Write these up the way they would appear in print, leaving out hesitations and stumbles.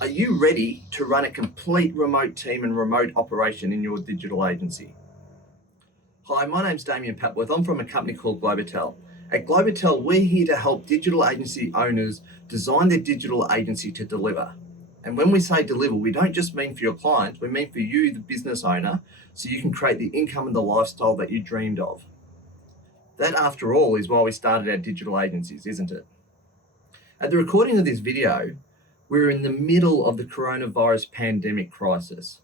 Are you ready to run a complete remote team and remote operation in your digital agency? Hi, my name's Damien Papworth. I'm from a company called Globotel. At Globotel, we're here to help digital agency owners design their digital agency to deliver. And when we say deliver, we don't just mean for your clients, we mean for you, the business owner, so you can create the income and the lifestyle that you dreamed of. That, after all, is why we started our digital agencies, isn't it? At the recording of this video, we're in the middle of the coronavirus pandemic crisis.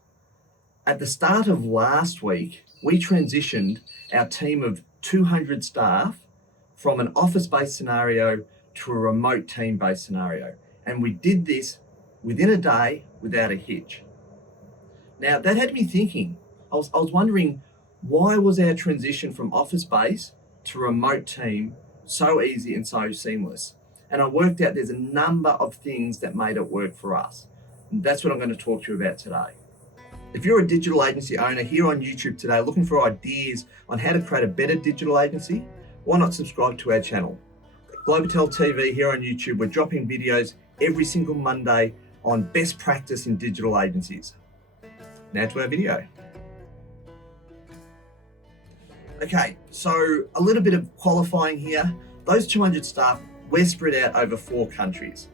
At the start of last week, we transitioned our team of 200 staff from an office-based scenario to a remote team-based scenario. And we did this within a day without a hitch. Now, that had me thinking. I was wondering, why was our transition from office-based to remote team so easy and so seamless? And I worked out there's a number of things that made it work for us. And that's what I'm going to talk to you about today. If you're a digital agency owner here on YouTube today looking for ideas on how to create a better digital agency, why not subscribe to our channel? Globotel TV here on YouTube, we're dropping videos every single Monday on best practice in digital agencies. Now to our video. Okay, so a little bit of qualifying here. Those 200 staff, we're spread out over 4 countries.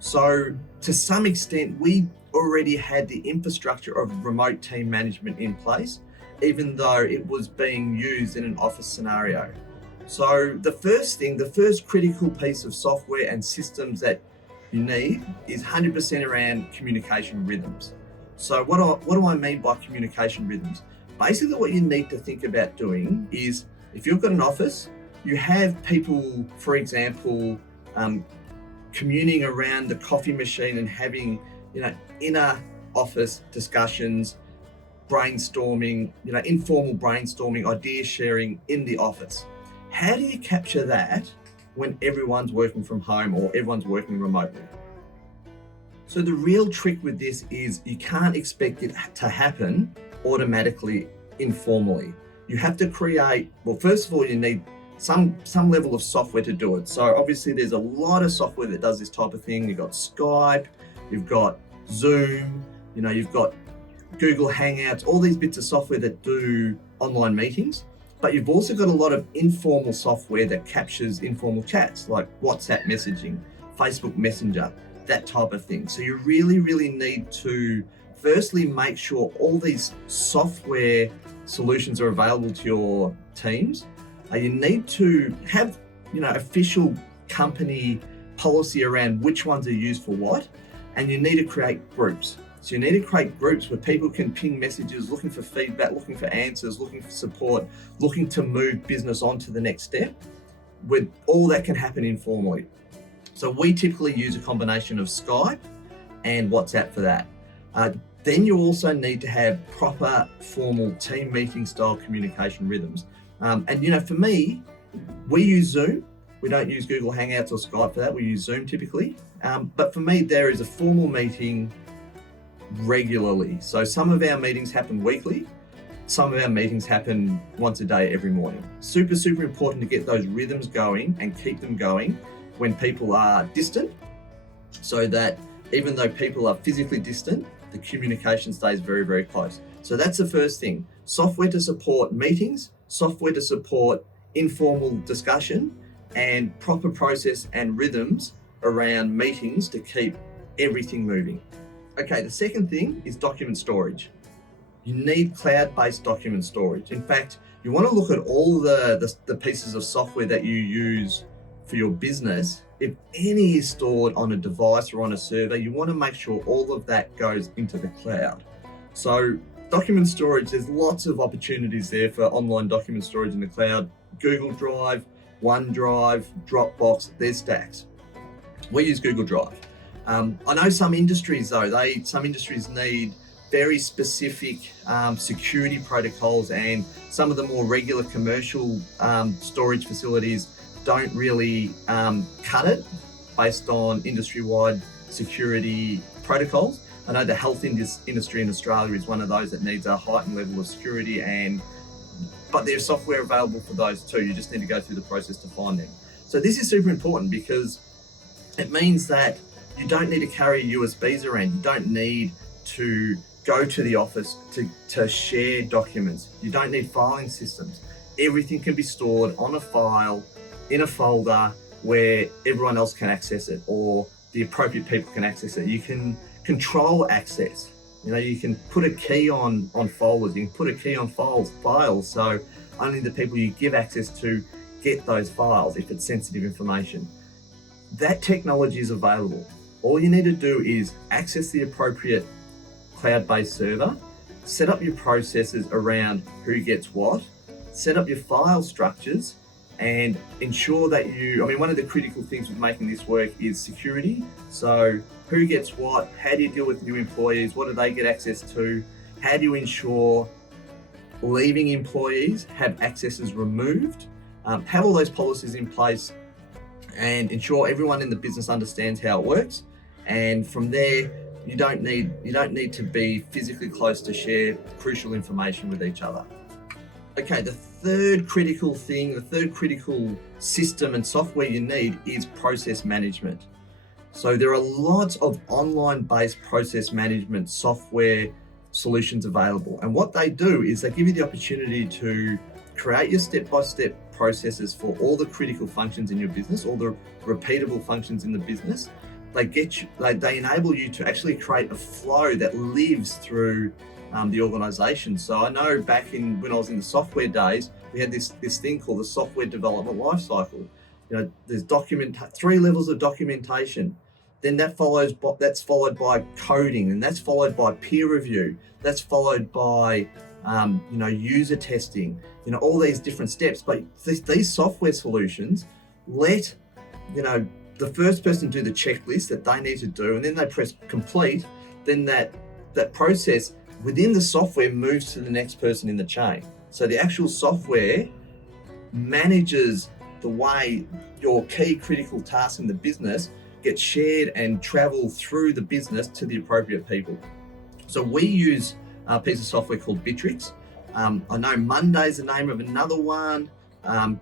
So to some extent, we already had the infrastructure of remote team management in place, even though it was being used in an office scenario. So the first critical piece of software and systems that you need is 100% around communication rhythms. So what do I mean by communication rhythms? Basically what you need to think about doing is, if you've got an office, you have people, for example, communing around the coffee machine and having, inner office discussions, brainstorming, informal brainstorming, idea sharing in the office. How do you capture that when everyone's working from home or everyone's working remotely? So the real trick with this is you can't expect it to happen automatically, informally. You have to create, well, first of all, you need some level of software to do it. So obviously there's a lot of software that does this type of thing. You've got Skype, you've got Zoom, you've got Google Hangouts, all these bits of software that do online meetings. But you've also got a lot of informal software that captures informal chats, like WhatsApp messaging, Facebook Messenger, that type of thing. So you really, really need to firstly make sure all these software solutions are available to your teams. You need to have, official company policy around which ones are used for what, and you need to create groups. So you need to create groups where people can ping messages, looking for feedback, looking for answers, looking for support, looking to move business on to the next step, with all that can happen informally. So we typically use a combination of Skype and WhatsApp for that. Then you also need to have proper formal team meeting style communication rhythms. And for me, we use Zoom. We don't use Google Hangouts or Skype for that. We use Zoom typically. But for me, there is a formal meeting regularly. So some of our meetings happen weekly. Some of our meetings happen once a day, every morning. Super, super important to get those rhythms going and keep them going when people are distant, so that even though people are physically distant, the communication stays very, very close. So that's the first thing. Software to support meetings, software to support informal discussion, and proper process and rhythms around meetings to keep everything moving. Okay, the second thing is document storage. You need cloud-based document storage. In fact, you want to look at all the pieces of software that you use for your business. If any is stored on a device or on a server, you want to make sure all of that goes into the cloud. So document storage, there's lots of opportunities there for online document storage in the cloud. Google Drive, OneDrive, Dropbox, there's stacks. We use Google Drive. I know some industries though, some industries need very specific security protocols, and some of the more regular commercial storage facilities don't really cut it based on industry-wide security protocols. I know the health industry in Australia is one of those that needs a heightened level of security, but there's software available for those too. You just need to go through the process to find them. So this is super important because it means that You don't need to carry USBs around. You don't need to go to the office to share documents. You don't need filing systems. Everything can be stored on a file in a folder where everyone else can access it, or the appropriate people can access it. You can control access. You can put a key on folders. You can put a key on files, so only the people you give access to get those files if it's sensitive information. That technology is available. All you need to do is access the appropriate cloud-based server, set up your processes around who gets what, set up your file structures, and ensure that one of the critical things with making this work is security. So who gets what, how do you deal with new employees, what do they get access to, how do you ensure leaving employees have accesses removed, have all those policies in place and ensure everyone in the business understands how it works. And from there, you don't need to be physically close to share crucial information with each other. Okay, the third critical system and software you need is process management. So there are lots of online-based process management software solutions available. And what they do is they give you the opportunity to create your step-by-step processes for all the critical functions in your business, all the repeatable functions in the business. They enable you to actually create a flow that lives through the organization. So I know back when I was in the software days, we had this thing called the software development lifecycle. There's 3 levels of documentation. Then that's followed by coding, and that's followed by peer review. That's followed by user testing. All these different steps. But these software solutions let the first person do the checklist that they need to do, and then they press complete. Then that process within the software moves to the next person in the chain. So the actual software manages the way your key critical tasks in the business get shared and travel through the business to the appropriate people. So we use a piece of software called Bitrix. I know Monday's the name of another one.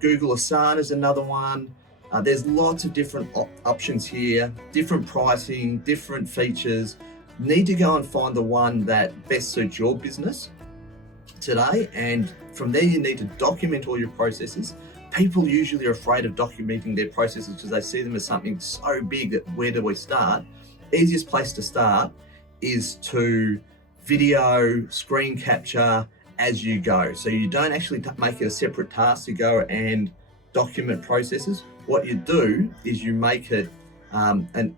Google Asana is another one. There's lots of different options here, different pricing, different features. Need to go and find the one that best suits your business today. And from there, you need to document all your processes. People usually are afraid of documenting their processes because they see them as something so big that where do we start? Easiest place to start is to video, screen capture as you go. So you don't actually make it a separate task to go and document processes. What you do is you make it an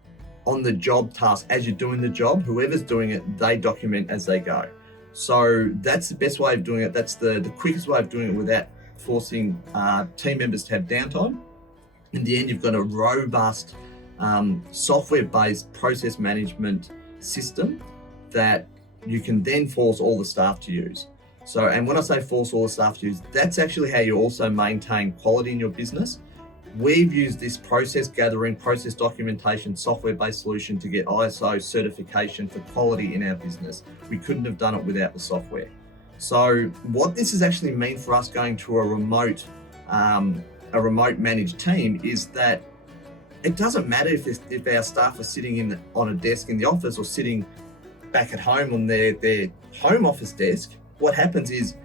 on-the-job task as you're doing the job. Whoever's doing it, they document as they go. So that's the best way of doing it. That's the quickest way of doing it without forcing team members to have downtime. In the end, you've got a robust software-based process management system that you can then force all the staff to use. So, and when I say force all the staff to use, that's actually how you also maintain quality in your business. We've used this process gathering, process documentation, software-based solution to get ISO certification for quality in our business. We couldn't have done it without the software. So what this has actually meant for us going to a remote managed team is that it doesn't matter if our staff are sitting on a desk in the office or sitting back at home on their home office desk. What happens is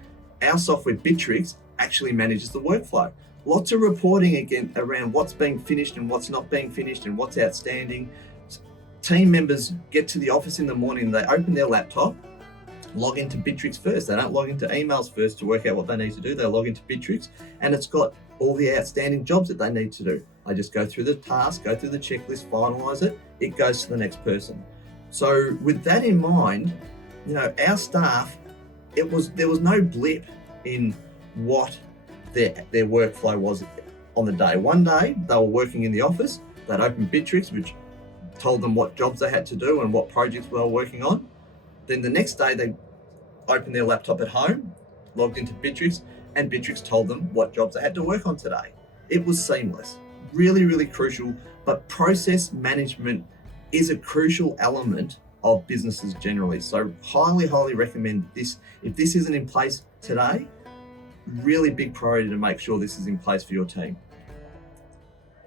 our software Bitrix actually manages the workflow. Lots of reporting again around what's being finished and what's not being finished and what's outstanding. Team members get to the office in the morning, they open their laptop, log into Bitrix first. They don't log into emails first to work out what they need to do. They log into Bitrix and it's got all the outstanding jobs that they need to do. I just go through the task, go through the checklist, finalize it, it goes to the next person. So with that in mind, our staff, there was no blip in what their workflow was on the day. One day they were working in the office, they'd open Bitrix, which told them what jobs they had to do and what projects they were working on. Then the next day they opened their laptop at home, logged into Bitrix, and Bitrix told them what jobs they had to work on today. It was seamless, really, really crucial. But process management is a crucial element of businesses generally. So highly, highly recommend this. If this isn't in place today, really big priority to make sure this is in place for your team.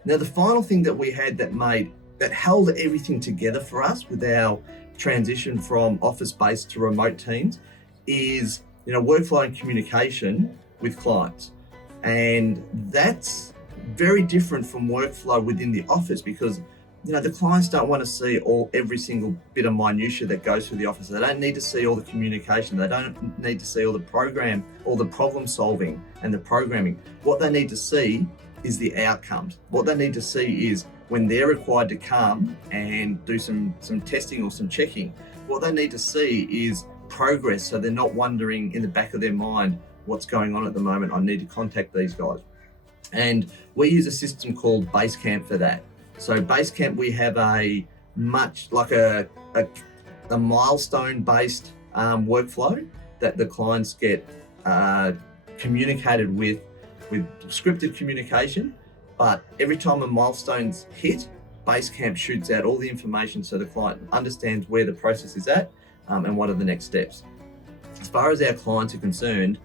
Now, the final thing that we had that made that held everything together for us with our transition from office-based to remote teams is, workflow and communication with clients. And that's very different from workflow within the office because, the clients don't want to see every single bit of minutia that goes through the office. They don't need to see all the communication. They don't need to see all the problem solving and the programming. What they need to see is the outcomes. What they need to see is when they're required to come and do some testing or some checking, what they need to see is progress, so they're not wondering in the back of their mind, what's going on at the moment? I need to contact these guys. And we use a system called Basecamp for that. So Basecamp, we have a much like a milestone-based workflow that the clients get communicated with scripted communication. But every time a milestone's hit, Basecamp shoots out all the information so the client understands where the process is at and what are the next steps. As far as our clients are concerned,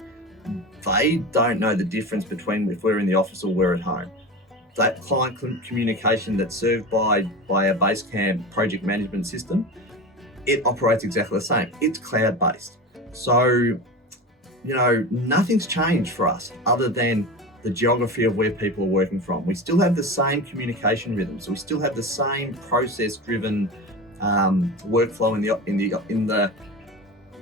they don't know the difference between if we're in the office or we're at home. That client communication that's served by a Basecamp project management system, it operates exactly the same. It's cloud-based. So, nothing's changed for us other than the geography of where people are working from. We still have the same communication rhythms. So we still have the same process-driven workflow in the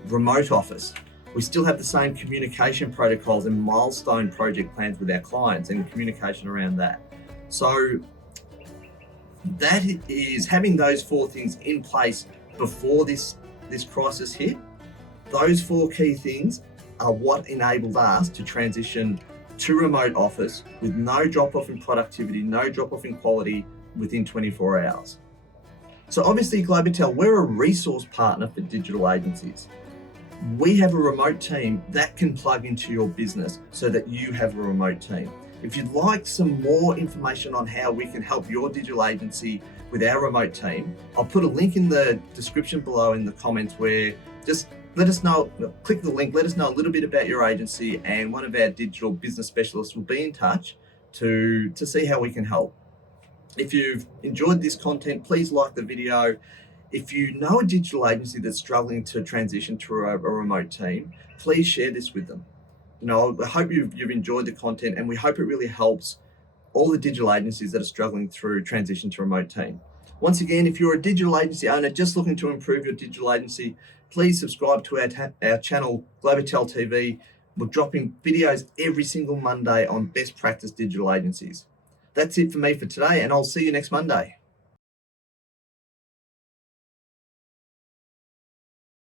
remote office. We still have the same communication protocols and milestone project plans with our clients and communication around that. So that is having those 4 things in place before this crisis hit. Those 4 key things are what enabled us to transition to remote office with no drop off in productivity, no drop off in quality within 24 hours. So obviously Globitel, we're a resource partner for digital agencies. We have a remote team that can plug into your business so that you have a remote team. If you'd like some more information on how we can help your digital agency with our remote team, I'll put a link in the description below in the comments where just let us know, click the link, let us know a little bit about your agency, and one of our digital business specialists will be in touch to see how we can help. If you've enjoyed this content, please like the video. If you know a digital agency that's struggling to transition to a remote team, please share this with them. I hope you've enjoyed the content, and we hope it really helps all the digital agencies that are struggling through transition to remote team. Once again, if you're a digital agency owner just looking to improve your digital agency, please subscribe to our channel, Globitel TV. We're dropping videos every single Monday on best practice digital agencies. That's it for me for today, and I'll see you next Monday.